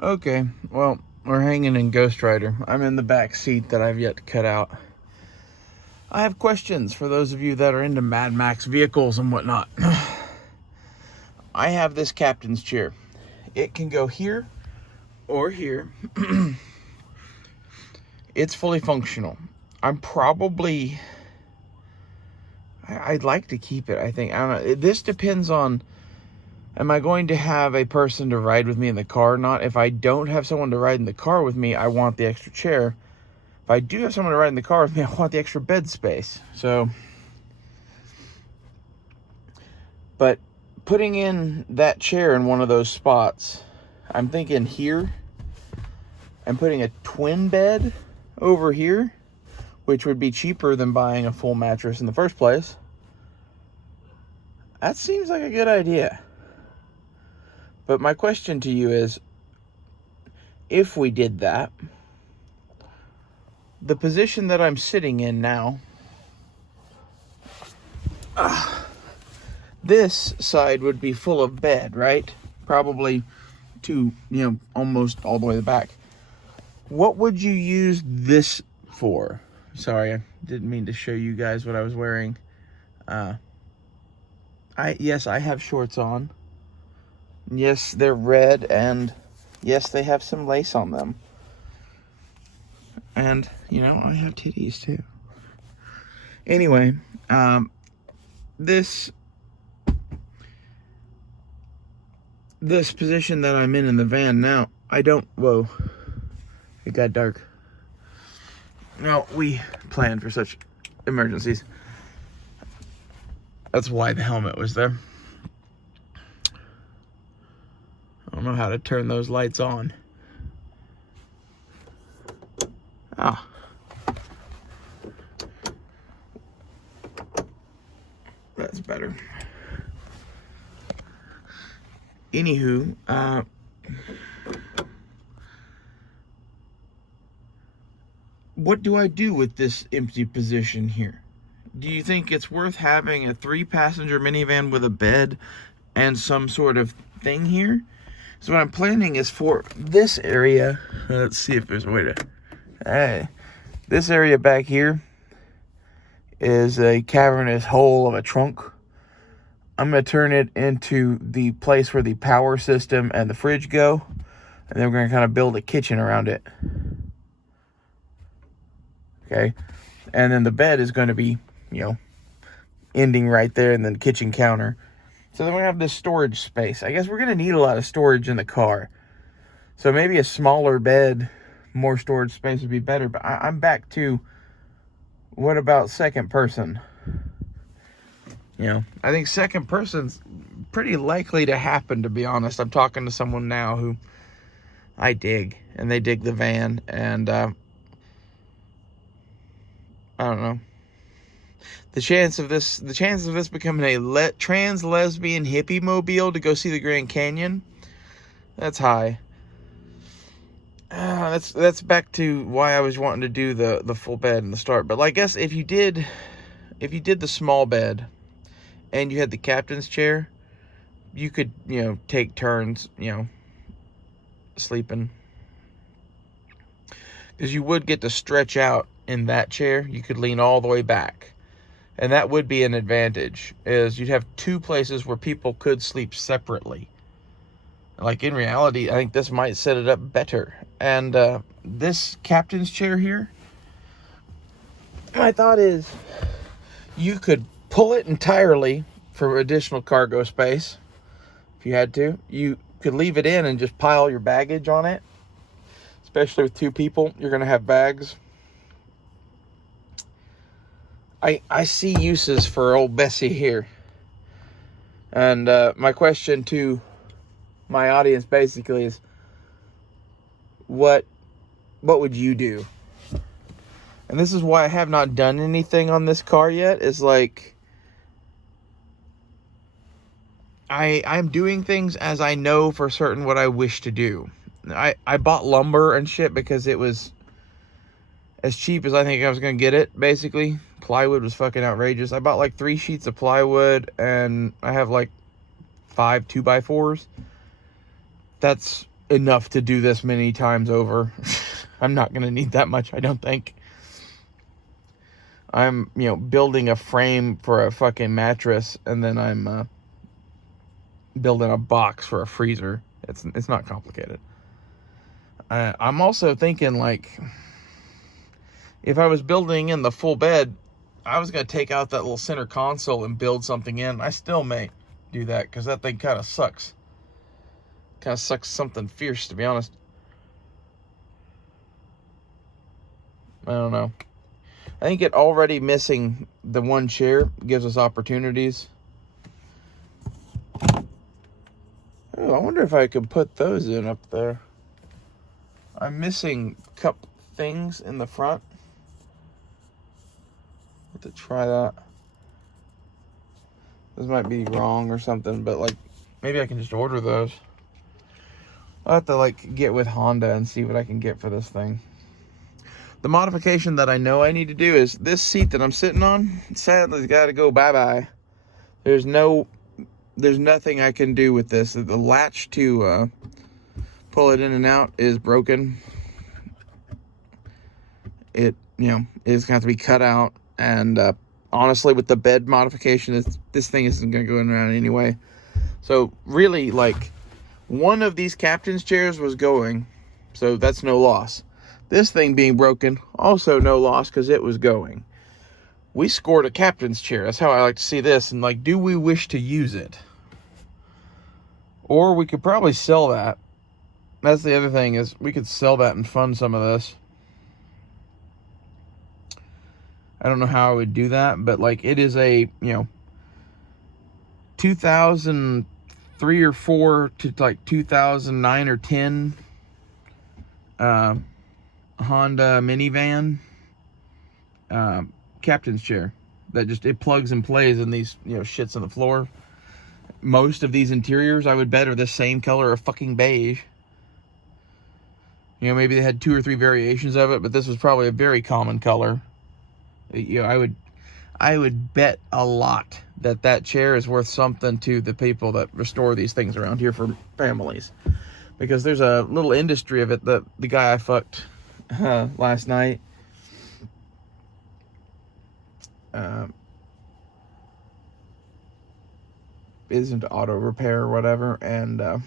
Okay, well, we're hanging in Ghost Rider. I'm in the back seat that I've yet to cut out. I have questions for those of you that are into Mad Max vehicles and whatnot. I have this captain's chair. It can go here or here. It's fully functional. I'd like to keep it, I think. I don't know. This depends on, am I going to have a person to ride with me in the car or not? If I don't have someone to ride in the car with me, I want the extra chair. If I do have someone to ride in the car with me, I want the extra bed space. So, but putting in that chair in one of those spots, I'm thinking here, I'm putting a twin bed over here, which would be cheaper than buying a full mattress in the first place. That seems like a good idea. But my question to you is, if we did that, the position that I'm sitting in now, this side would be full of bed, right? Probably to, almost all the way to the back. What would you use this for? Sorry, I didn't mean to show you guys what I was wearing. Yes, I have shorts on. Yes, they're red, and yes, they have some lace on them. And, I have titties too. Anyway, this position that I'm in the van now, whoa, it got dark. No, we planned for such emergencies. That's why the helmet was there. I don't know how to turn those lights on. Ah. That's better. Anywho, what do I do with this empty position here? Do you think it's worth having a 3-passenger minivan with a bed and some sort of thing here? So what I'm planning is for this area. Let's see if there's a way to... Hey, this area back here is a cavernous hole of a trunk. I'm going to turn it into the place where the power system and the fridge go. And then we're going to kind of build a kitchen around it. Okay. And then the bed is going to be, ending right there, and then the kitchen counter. So then we have this storage space. I guess we're going to need a lot of storage in the car. So maybe a smaller bed, more storage space would be better. But I'm back to, what about second person? I think second person's pretty likely to happen, to be honest. I'm talking to someone now who I dig, and they dig the van, and I don't know. The chance of this becoming a trans lesbian hippie mobile to go see the Grand Canyon, that's high. That's back to why I was wanting to do the full bed in the start. But I guess if you did the small bed and you had the captain's chair, you could, take turns, sleeping. Because you would get to stretch out in that chair. You could lean all the way back. And that would be an advantage, is you'd have 2 places where people could sleep separately. Like, in reality, I think this might set it up better. And this captain's chair here, my thought is you could pull it entirely for additional cargo space if you had to. You could leave it in and just pile your baggage on it. Especially with 2 people, you're going to have bags. I see uses for old Bessie here. And my question to my audience basically is, what would you do? And this is why I have not done anything on this car yet, is like, I'm doing things as I know for certain what I wish to do. I bought lumber and shit because it was as cheap as I think I was going to get it, basically. Plywood was fucking outrageous. I bought like 3 sheets of plywood, and I have like 5 2x4s. That's enough to do this many times over. I'm not going to need that much, I don't think. I'm, building a frame for a fucking mattress, and then I'm building a box for a freezer. It's not complicated. I'm also thinking, like, if I was building in the full bed, I was going to take out that little center console and build something in. I still may do that, because that thing kind of sucks. Kind of sucks something fierce, to be honest. I don't know. I think it already missing the one chair gives us opportunities. Oh, I wonder if I could put those in up there. I'm missing cup things in the front. Have to try that. This might be wrong or something, but like, maybe I can just order those. I'll have to like get with Honda and see what I can get for this thing. The modification that I know I need to do is this seat that I'm sitting on, sadly, has got to go bye-bye. There's nothing I can do with this. The latch to pull it in and out is broken. It, it's going to have to be cut out. And honestly, with the bed modification, this thing isn't going to go in around anyway. So really, like, one of these captain's chairs was going, so that's no loss. This thing being broken, also no loss, because it was going. We scored a captain's chair. That's how I like to see this. And, like, do we wish to use it? Or we could probably sell that. That's the other thing, is we could sell that and fund some of this. I don't know how I would do that, but, like, it is a, 2003 or 4 to, like, 2009 or 10 Honda minivan captain's chair that just, it plugs and plays in these shits on the floor. Most of these interiors, I would bet, are the same color of fucking beige. Maybe they had 2 or 3 variations of it, but this was probably a very common color. I would bet a lot that chair is worth something to the people that restore these things around here for families, because there's a little industry of it. The guy I fucked last night is into auto repair or whatever, and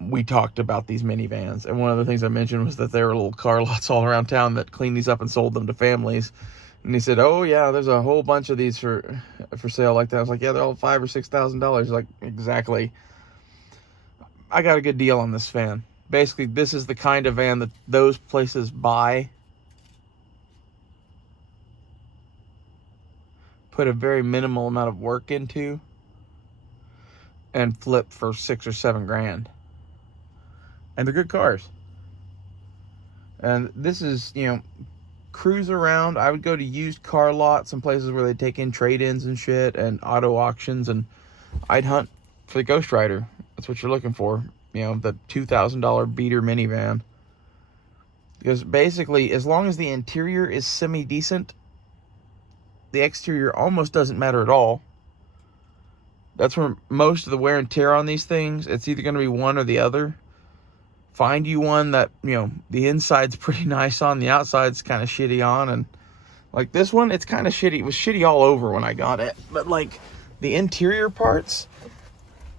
we talked about these minivans, and one of the things I mentioned was that there were little car lots all around town that cleaned these up and sold them to families. And he said, "Oh yeah, there's a whole bunch of these for sale like that." I was like, "Yeah, they're all $5,000 or $6,000." Like, exactly. I got a good deal on this van. Basically, this is the kind of van that those places buy, put a very minimal amount of work into, and flip for $6 or $7 grand. And they're good cars. And this is, cruise around. I would go to used car lots and places where they take in trade-ins and shit, and auto auctions, and I'd hunt for the Ghost Rider. That's what you're looking for. The $2,000 beater minivan. Because basically, as long as the interior is semi-decent, the exterior almost doesn't matter at all. That's where most of the wear and tear on these things, it's either going to be one or the other. Find you one that, the inside's pretty nice on, the outside's kind of shitty on, and like this one, it's kind of shitty. It was shitty all over when I got it. But like the interior parts,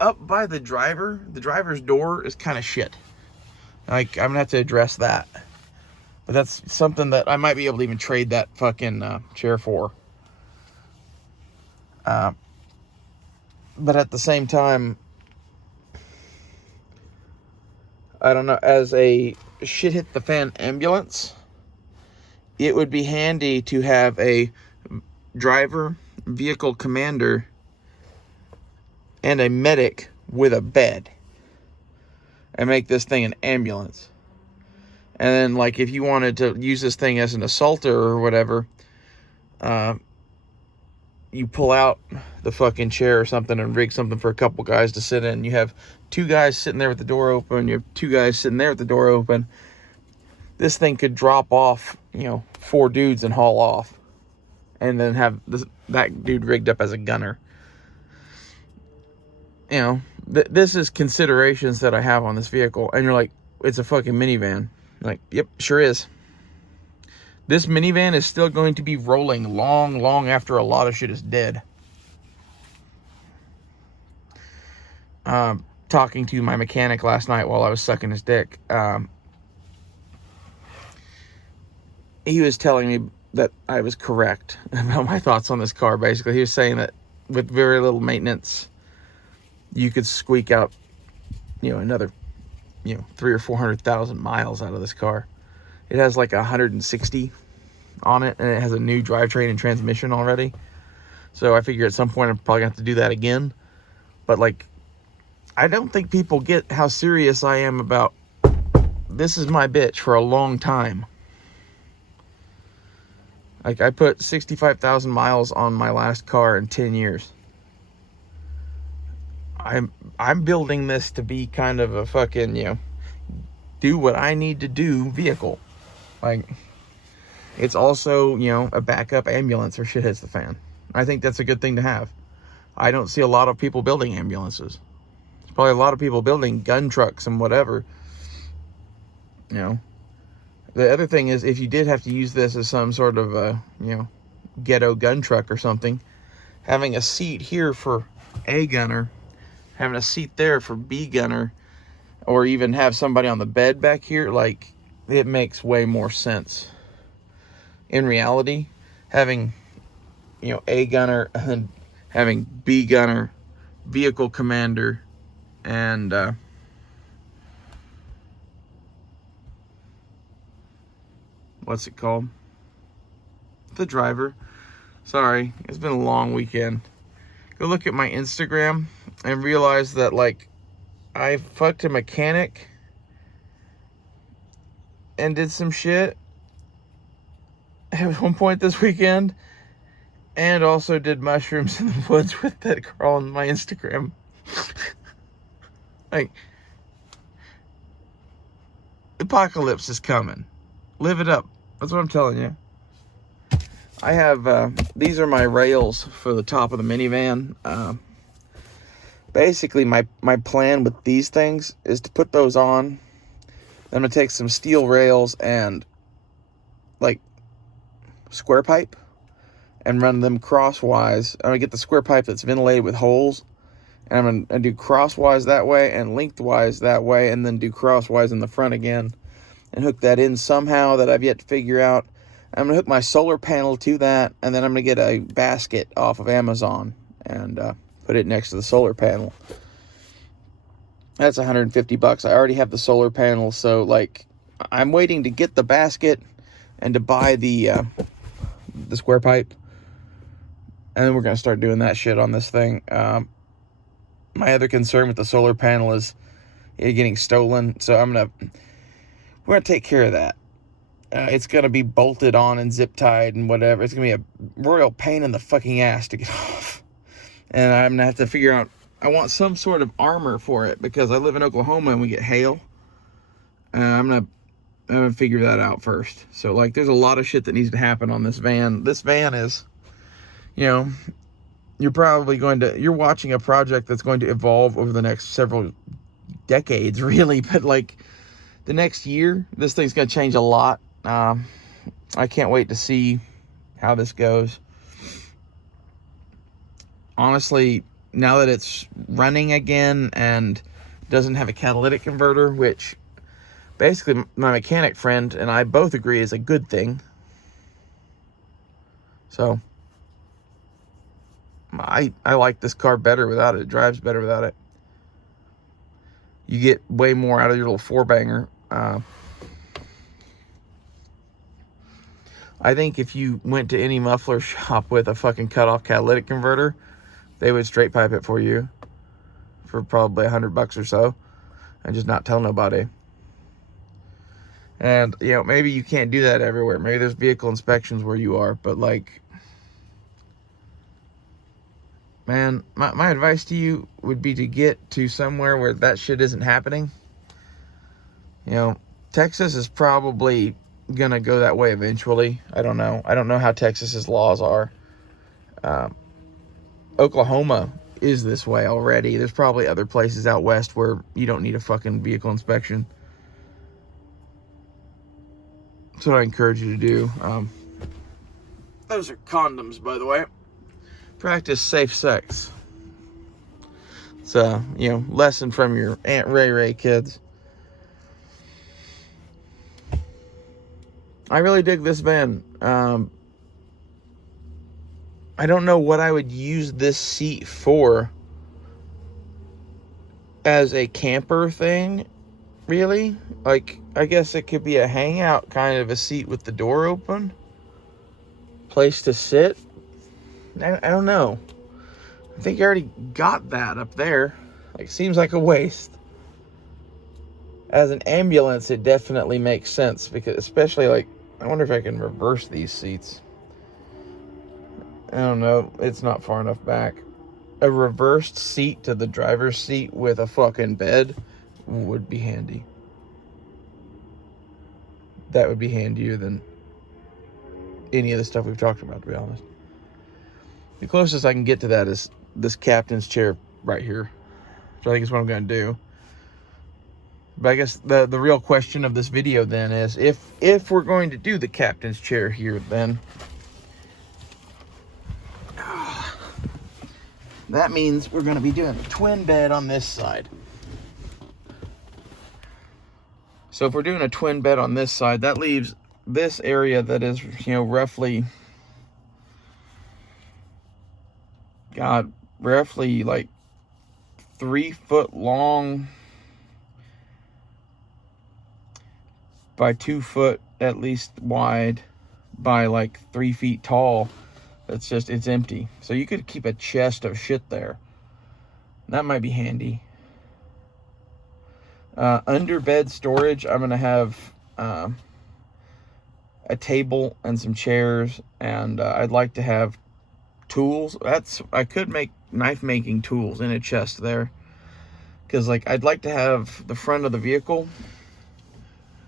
up by the driver's door is kind of shit. Like, I'm gonna have to address that. But that's something that I might be able to even trade that fucking chair for. But at the same time, I don't know, as a shit hit the fan ambulance, it would be handy to have a driver, vehicle commander, and a medic with a bed, and make this thing an ambulance. And then, like, if you wanted to use this thing as an assaulter or whatever, you pull out the fucking chair or something and rig something for a couple guys to sit in. You have 2 guys sitting there with the door open. You have 2 guys sitting there with the door open. This thing could drop off, 4 dudes and haul off. And then have that dude rigged up as a gunner. you know, this is considerations that I have on this vehicle. And you're like, it's a fucking minivan. Like, yep, sure is. This minivan is still going to be rolling long after a lot of shit is dead. Talking to my mechanic last night while I was sucking his dick. He was telling me that I was correct about my thoughts on this car. Basically, he was saying that with very little maintenance, you could squeak out, another, 300,000 or 400,000 miles out of this car. It has like 160 on it, and it has a new drivetrain and transmission already. So I figure at some point I'm probably gonna have to do that again. But like, I don't think people get how serious I am about this is my bitch for a long time. Like, I put 65,000 miles on my last car in 10 years. I'm building this to be kind of a fucking, do what I need to do vehicle. Like, it's also, a backup ambulance or shit hits the fan. I think that's a good thing to have. I don't see a lot of people building ambulances. There's probably a lot of people building gun trucks and whatever. The other thing is, if you did have to use this as some sort of a, ghetto gun truck or something, having a seat here for A gunner, having a seat there for B gunner, or even have somebody on the bed back here, like, it makes way more sense. In reality, having, A gunner and having B gunner, vehicle commander, and what's it called? The driver. Sorry, it's been a long weekend. Go look at my Instagram and realize that, like, I fucked a mechanic and did some shit at one point this weekend, and also did mushrooms in the woods with that girl on my Instagram. Like, apocalypse is coming. Live it up. That's what I'm telling you. I have, these are my rails for the top of the minivan. Basically, my plan with these things is to put those on. I'm going to take some steel rails and, like, square pipe and run them crosswise. I'm going to get the square pipe that's ventilated with holes. And I'm going to do crosswise that way and lengthwise that way, and then do crosswise in the front again. And hook that in somehow that I've yet to figure out. I'm going to hook my solar panel to that, and then I'm going to get a basket off of Amazon and put it next to the solar panel. That's $150. I already have the solar panel, so, like, I'm waiting to get the basket and to buy the square pipe. And then we're going to start doing that shit on this thing. My other concern with the solar panel is it getting stolen, so we're going to take care of that. It's going to be bolted on and zip tied and whatever. It's going to be a royal pain in the fucking ass to get off. And I'm going to have to figure out, I want some sort of armor for it, because I live in Oklahoma and we get hail. I'm going to figure that out first. So, like, there's a lot of shit that needs to happen on this van. This van is, you're watching a project that's going to evolve over the next several decades, really. But, like, the next year, this thing's going to change a lot. I can't wait to see how this goes. Honestly, now that it's running again and doesn't have a catalytic converter, which basically my mechanic friend and I both agree is a good thing. So, I like this car better without it. It drives better without it. You get way more out of your little four-banger. I think if you went to any muffler shop with a fucking cut-off catalytic converter, they would straight pipe it for you for probably $100 or so, and just not tell nobody. And, maybe you can't do that everywhere. Maybe there's vehicle inspections where you are, but, like, man, my advice to you would be to get to somewhere where that shit isn't happening. Texas is probably gonna go that way eventually. I don't know how Texas's laws are. Oklahoma is this way already. There's probably other places out west where you don't need a fucking vehicle inspection. That's what I encourage you to do. Those are condoms, by the way. Practice safe sex. It's a, lesson from your Aunt Ray Ray kids. I really dig this van. I don't know what I would use this seat for as a camper thing, really. Like, I guess it could be a hangout kind of a seat with the door open. Place to sit. I don't know. I think you already got that up there. Like, seems like a waste. As an ambulance, it definitely makes sense, because especially, like, I wonder if I can reverse these seats. I don't know. It's not far enough back. A reversed seat to the driver's seat with a fucking bed would be handy. That would be handier than any of the stuff we've talked about, to be honest. The closest I can get to that is this captain's chair right here, which I think is what I'm going to do. But I guess the real question of this video then is, if we're going to do the captain's chair here, then that means we're going to be doing a twin bed on this side. So if we're doing a twin bed on this side, that leaves this area that is, roughly like 3 foot long by 2 foot at least wide by like 3 feet tall. It's empty. So you could keep a chest of shit there. That might be handy. Under bed storage, I'm going to have a table and some chairs, and I'd like to have tools. I could make knife making tools in a chest there, because like I'd like to have the front of the vehicle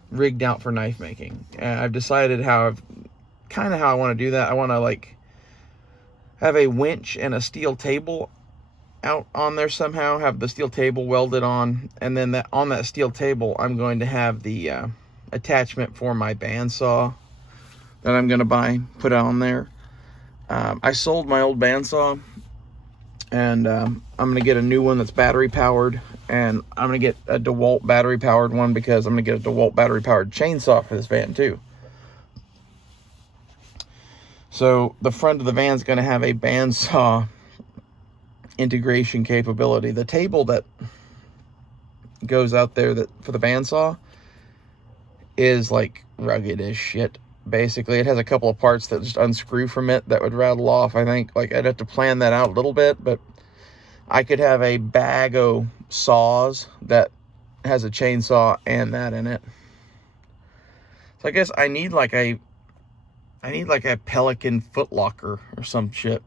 rigged out for knife making. And I've decided how I want to do that. I want to like have a winch and a steel table out on there somehow, have the steel table welded on, and then on that steel table I'm going to have the attachment for my bandsaw that I'm going to put on there. I sold my old bandsaw, and I'm going to get a new one that's battery powered, and I'm going to get a DeWalt battery powered one, because I'm going to get a DeWalt battery powered chainsaw for this van too. So the front of the van is going to have a bandsaw integration capability. The table that goes out there for the bandsaw is like rugged as shit. Basically, it has a couple of parts that just unscrew from it that would rattle off. I think like I'd have to plan that out a little bit, but I could have a bag of saws that has a chainsaw and that in it. So I guess I need like a Pelican footlocker or some shit.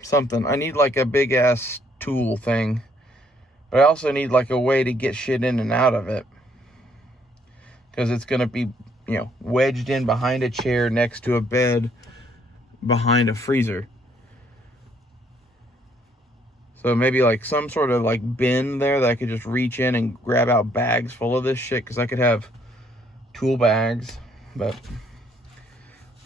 Something. I need like a big ass tool thing. But I also need like a way to get shit in and out of it. Because it's going to be, wedged in behind a chair next to a bed behind a freezer. So maybe like some sort of like bin there that I could just reach in and grab out bags full of this shit. Because I could have tool bags. But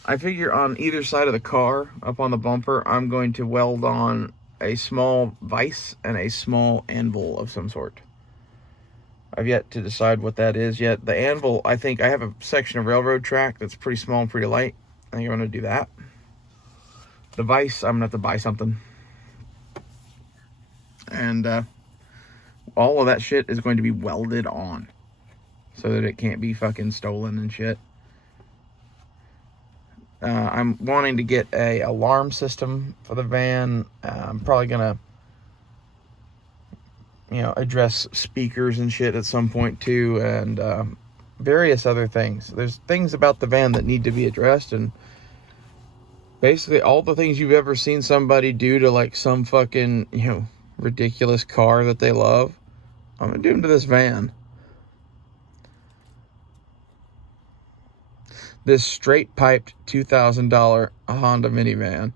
I figure on either side of the car, up on the bumper, I'm going to weld on a small vise and a small anvil of some sort. I've yet to decide what that is yet. The anvil, I think I have a section of railroad track that's pretty small and pretty light. I think I'm going to do that. The vise, I'm going to have to buy something. And all of that shit is going to be welded on, so that it can't be fucking stolen and shit. I'm wanting to get a alarm system for the van. I'm probably gonna, address speakers and shit at some point too, and various other things. There's things about the van that need to be addressed, and basically all the things you've ever seen somebody do to like some fucking, ridiculous car that they love, I'm gonna do them to this van. This straight piped $2,000 Honda minivan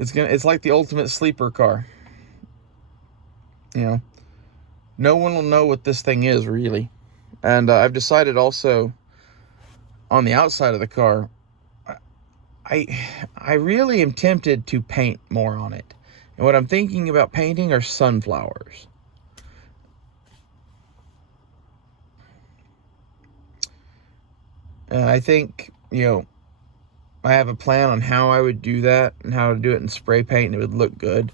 It's like the ultimate sleeper car. You know, no one will know what this thing is really. And I've decided also on the outside of the car, I really am tempted to paint more on it. And what I'm thinking about painting are sunflowers. I think, I have a plan on how I would do that and how to do it in spray paint, and it would look good.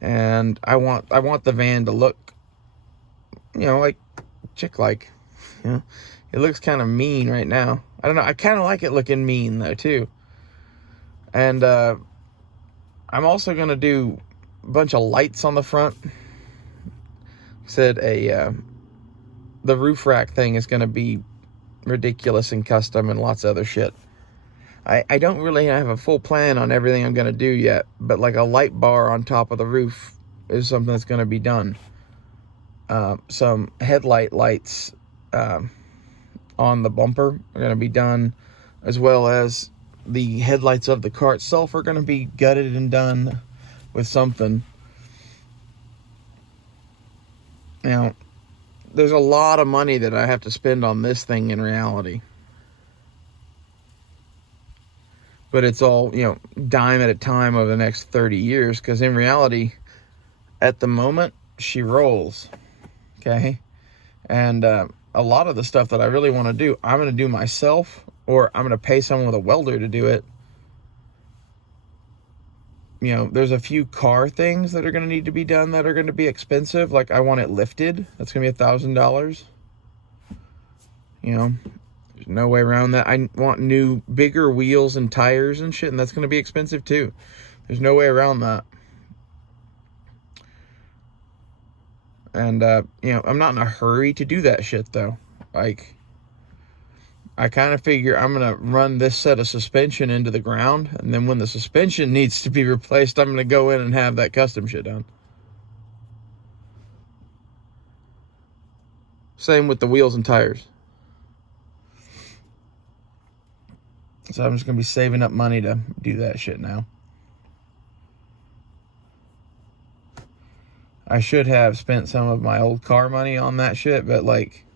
And I want the van to look, like chick-like. It looks kind of mean right now. I don't know. I kind of like it looking mean though too. And I'm also gonna do a bunch of lights on the front. Said the roof rack thing is gonna be ridiculous and custom and lots of other shit. I don't really have a full plan on everything I'm gonna do yet, but like a light bar on top of the roof is something that's gonna be done. Some headlight lights on the bumper are gonna be done, as well as the headlights of the car itself are gonna be gutted and done with something. Now, there's a lot of money that I have to spend on this thing in reality. But it's all, dime at a time over the next 30 years. Because in reality, at the moment, she rolls. Okay? And a lot of the stuff that I really want to do, I'm going to do myself. Or I'm going to pay someone with a welder to do it. There's a few car things that are going to need to be done that are going to be expensive. Like, I want it lifted. That's going to be $1,000. There's no way around that. I want new, bigger wheels and tires and shit, and that's going to be expensive too. There's no way around that. And, I'm not in a hurry to do that shit, though. Like, I kind of figure I'm going to run this set of suspension into the ground, and then when the suspension needs to be replaced, I'm going to go in and have that custom shit done. Same with the wheels and tires. So I'm just going to be saving up money to do that shit now. I should have spent some of my old car money on that shit, but like,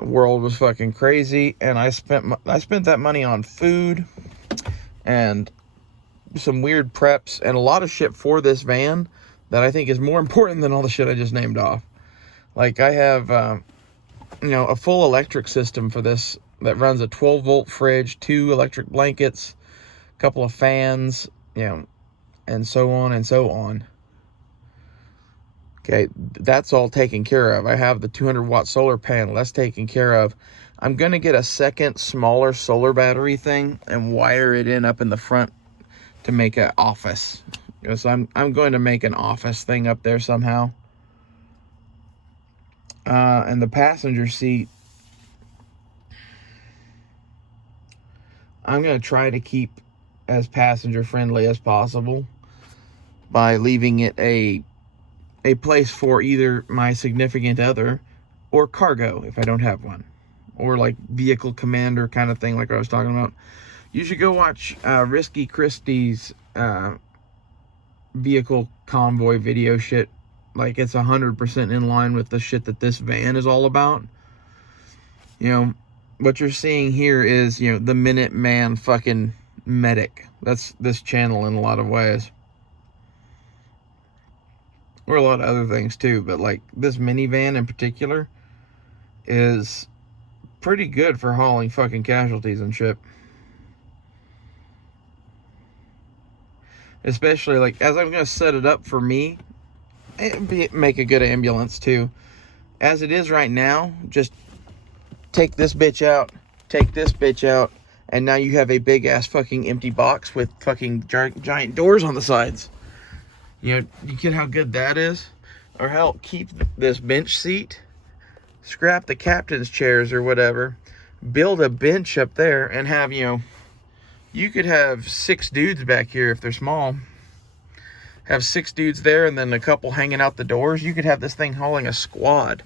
world was fucking crazy, and I spent that money on food and some weird preps and a lot of shit for this van that I think is more important than all the shit I just named off. Like, I have a full electric system for this that runs a 12-volt fridge, 2 electric blankets, a couple of fans, and so on and so on. Okay, that's all taken care of. I have the 200-watt solar panel. That's taken care of. I'm going to get a second, smaller solar battery thing and wire it in up in the front to make an office. So I'm going to make an office thing up there somehow. And the passenger seat, I'm going to try to keep as passenger friendly as possible by leaving it a place for either my significant other or cargo if I don't have one, or like vehicle commander kind of thing like I was talking about. You should go watch Risky Christie's vehicle convoy video shit. Like, it's 100% in line with the shit that this van is all about. What you're seeing here is, the Minuteman fucking medic. That's this channel in a lot of ways. Or a lot of other things too, but like this minivan in particular is pretty good for hauling fucking casualties and shit. Especially like as I'm gonna set it up for me, make a good ambulance too. As it is right now, just take this bitch out, and now you have a big ass fucking empty box with fucking giant doors on the sides. You get how good that is? Or hell, keep this bench seat, scrap the captain's chairs or whatever, build a bench up there and have, you could have 6 dudes back here if they're small. Have 6 dudes there and then a couple hanging out the doors. You could have this thing hauling a squad.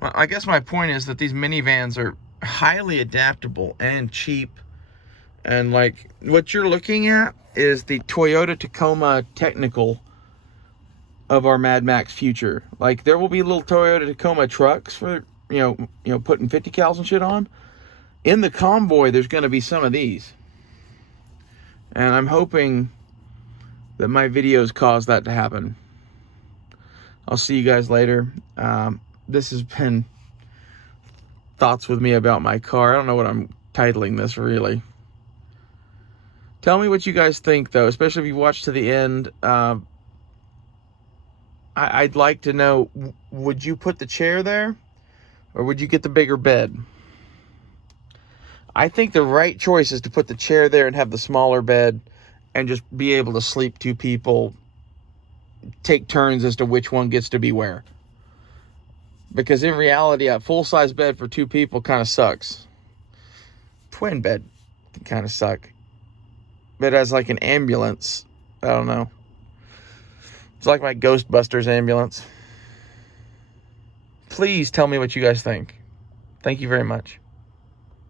Well, I guess my point is that these minivans are highly adaptable and cheap And like what you're looking at is the Toyota Tacoma Technical of our Mad Max future. Like there will be little Toyota Tacoma trucks for, putting 50 cals and shit on. In the convoy, there's going to be some of these. And I'm hoping that my videos cause that to happen. I'll see you guys later. This has been thoughts with me about my car. I don't know what I'm titling this really. Tell me what you guys think though, especially if you watch to the end. I'd like to know, would you put the chair there or would you get the bigger bed? I think the right choice is to put the chair there and have the smaller bed and just be able to sleep two people, take turns as to which one gets to be where. Because in reality, a full-size bed for two people kind of sucks. Twin bed can kind of suck. But as like an ambulance, I don't know. It's like my Ghostbusters ambulance. Please tell me what you guys think. Thank you very much.